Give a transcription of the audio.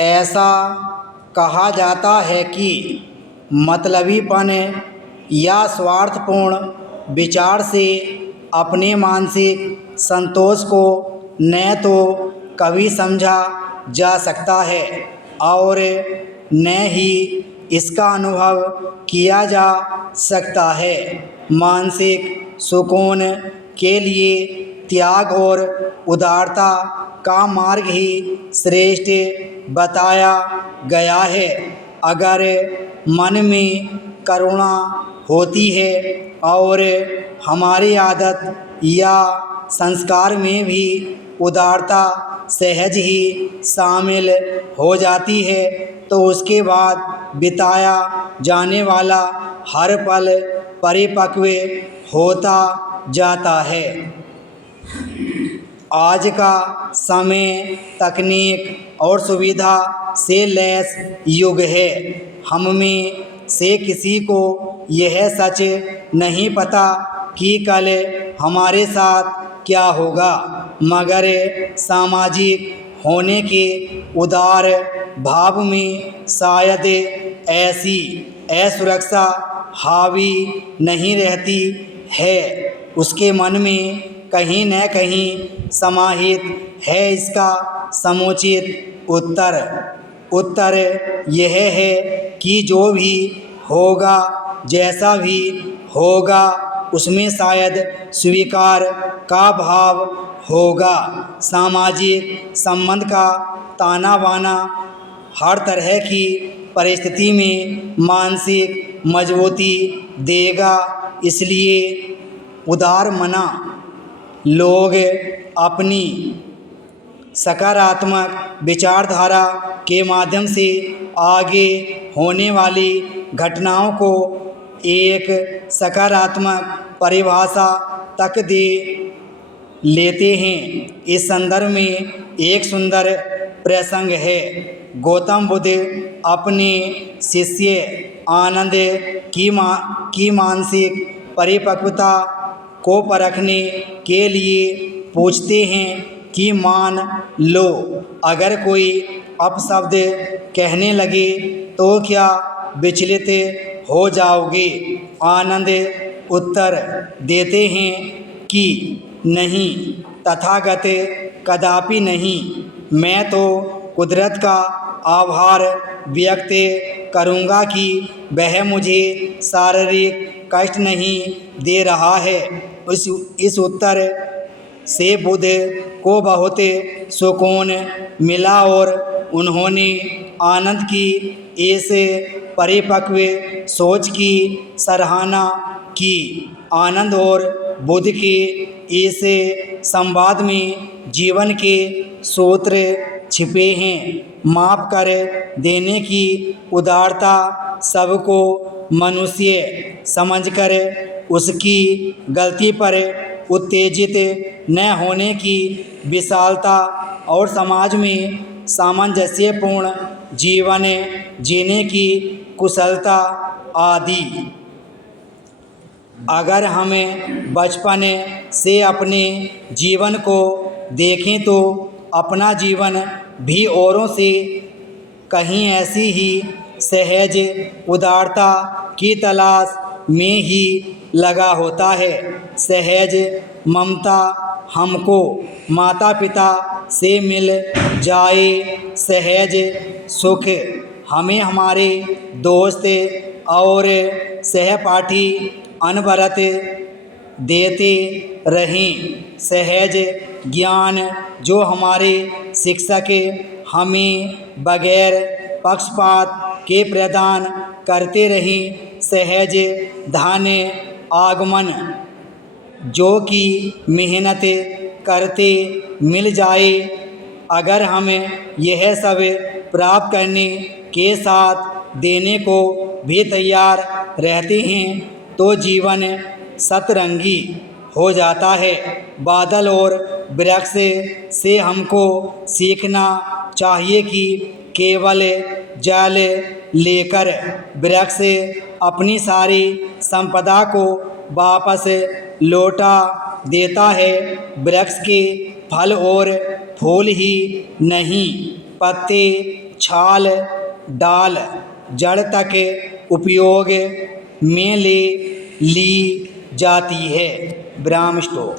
ऐसा कहा जाता है कि मतलबीपन या स्वार्थपूर्ण विचार से अपने मानसिक संतोष को न तो कभी समझा जा सकता है और न ही इसका अनुभव किया जा सकता है। मानसिक सुकून के लिए त्याग और उदारता का मार्ग ही श्रेष्ठ बताया गया है। अगर मन में करुणा होती है और हमारी आदत या संस्कार में भी उदारता सहज ही शामिल हो जाती है, तो उसके बाद बिताया जाने वाला हर पल परिपक्व होता जाता है। आज का समय तकनीक और सुविधा से लैस युग है। हम में से किसी को यह सच नहीं पता कि कल हमारे साथ क्या होगा, मगर सामाजिक होने के उदार भाव में शायद ऐसी असुरक्षा हावी नहीं रहती है। उसके मन में कहीं न कहीं समाहित है इसका समुचित उत्तर यह है कि जो भी होगा, जैसा भी होगा, उसमें शायद स्वीकार का भाव होगा। सामाजिक संबंध का ताना बाना हर तरह की परिस्थिति में मानसिक मजबूती देगा। इसलिए उदार मना लोग अपनी सकारात्मक विचारधारा के माध्यम से आगे होने वाली घटनाओं को एक सकारात्मक परिभाषा तक दे लेते हैं। इस संदर्भ में एक सुंदर प्रसंग है। गौतम बुद्ध अपने शिष्य आनंद की मानसिक परिपक्वता को परखने के लिए पूछते हैं कि मान लो अगर कोई अपशब्द कहने लगे तो क्या विचलित हो जाओगे? आनंद उत्तर देते हैं कि नहीं, तथागत कदापि नहीं। मैं तो कुदरत का आभार व्यक्त करूँगा कि वह मुझे शारीरिक कष्ट नहीं दे रहा है। इस उत्तर से बुद्ध को बहुत सुकून मिला और उन्होंने आनंद की इस परिपक्व सोच की सराहना की। आनंद और बुद्ध के इस संवाद में जीवन के सूत्र छिपे हैं। माफ कर देने की उदारता, सबको मनुष्य समझकर उसकी गलती पर उत्तेजित न होने की विशालता और समाज में सामंजस्यपूर्ण जीवन जीने की कुशलता आदि। अगर हमें बचपन से अपने जीवन को देखें तो अपना जीवन भी औरों से कहीं ऐसी ही सहज उदारता की तलाश में ही लगा होता है। सहज ममता हमको माता पिता से मिल जाए, सहज सुख हमें हमारे दोस्त और सहपाठी अनवरत देते रहें, सहज ज्ञान जो हमारे शिक्षक हमें बगैर पक्षपात के प्रदान करते रहें, सहज धन आगमन जो कि मेहनत करते मिल जाए। अगर हम यह सब प्राप्त करने के साथ देने को भी तैयार रहते हैं तो जीवन सतरंगी हो जाता है। बादल और वृक्ष से हमको सीखना चाहिए कि केवल जल लेकर वृक्ष अपनी सारी संपदा को वापस लौटा देता है। वृक्ष के फल और फूल ही नहीं पत्ते, छाल, डाल, जड़ तक उपयोग में ले ली जाती है। विराम स्टॉप।